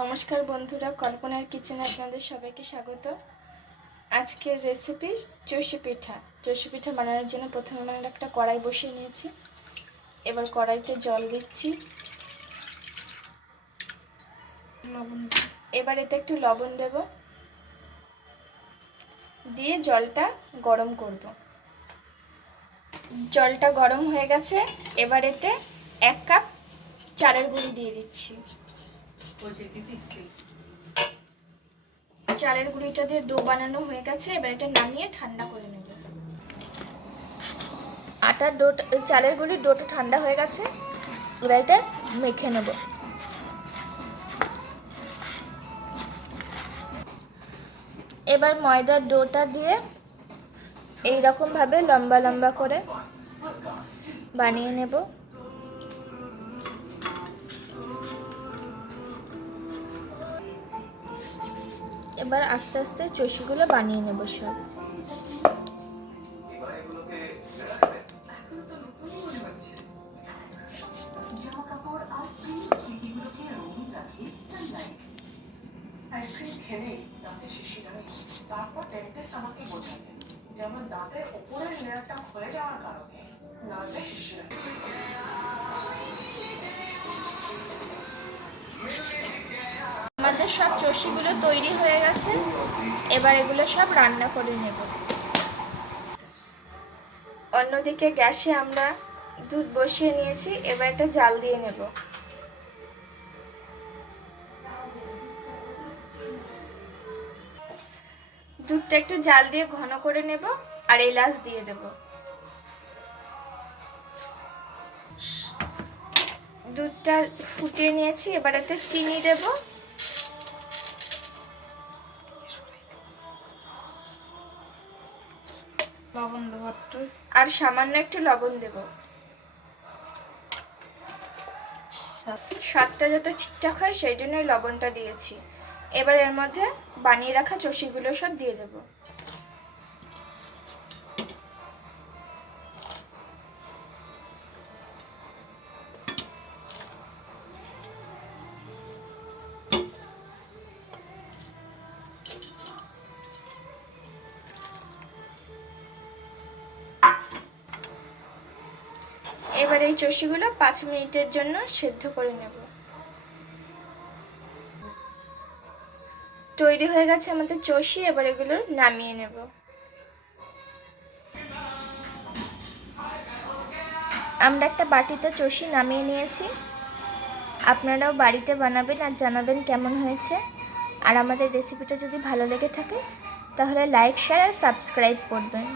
নমস্কার বন্ধুরা, কল্পনার কিচেনে আপনাদের সবাইকে স্বাগত। আজকের রেসিপি চষি পিঠা। চষি পিঠা বানানোর জন্য প্রথমে আমি একটা কড়াই বসিয়ে নিয়েছি। এবার কড়াইতে জল দিচ্ছি। এবার এতে একটু লবণ দেব, দিয়ে জলটা গরম করব। জলটা গরম হয়ে গেছে। এবার এতে 1 কাপ চালের গুঁড়ি দিয়ে দিচ্ছি। চালের গুঁড়িটা দিয়ে ডো বানানো হয়ে গেছে। এবার এটা নামিয়ে ঠান্ডা করে নেব। চালের গুঁড়ির ডোটা ঠান্ডা হয়ে গেছে। এবার এটা মেখে নেব। এবার ময়দার ডোটা দিয়ে এইরকম ভাবে লম্বা লম্বা করে বানিয়ে নেব। এবার আস্তে আস্তে চষিগুলো বানিয়ে নেব সব। আমাদের সব চষিগুলো তৈরি হয়ে গেছে। এবার এগুলো সব রান্না করে নেব। অন্যদিকে গ্যাসে আমরা দুধ বসিয়ে নিয়েছি। এবার এটা জাল দিয়ে নেব। দুধটা একটু জাল দিয়ে ঘন করে নেব আর এলাচ দিয়ে দেব। দুধটা ফুটিয়ে নিয়েছি। এবার এতে চিনি দেব, লবণ দেব আর সামান্য একটু লবণ দেব। স্বাদটা যাতে ঠিকঠাক হয় সেই জন্য লবণটা দিয়েছি। এবার এর মধ্যে বানিয়ে রাখা চষিগুলো সব দিয়ে দেব। এবার এই চষিগুলো 5 মিনিটের জন্য সেদ্ধ করে নেব। তৈরি হয়ে গেছে আমাদের চষি। এবার এগুলো নামিয়ে নেব। আমরা একটা বাটিতে চষি নামিয়ে নিয়েছি। আপনারাও বাড়িতে বানাবেন আর জানাবেন কেমন হয়েছে। আর আমাদের রেসিপিটা যদি ভালো লেগে থাকে তাহলে লাইক, শেয়ার আর সাবস্ক্রাইব করবেন।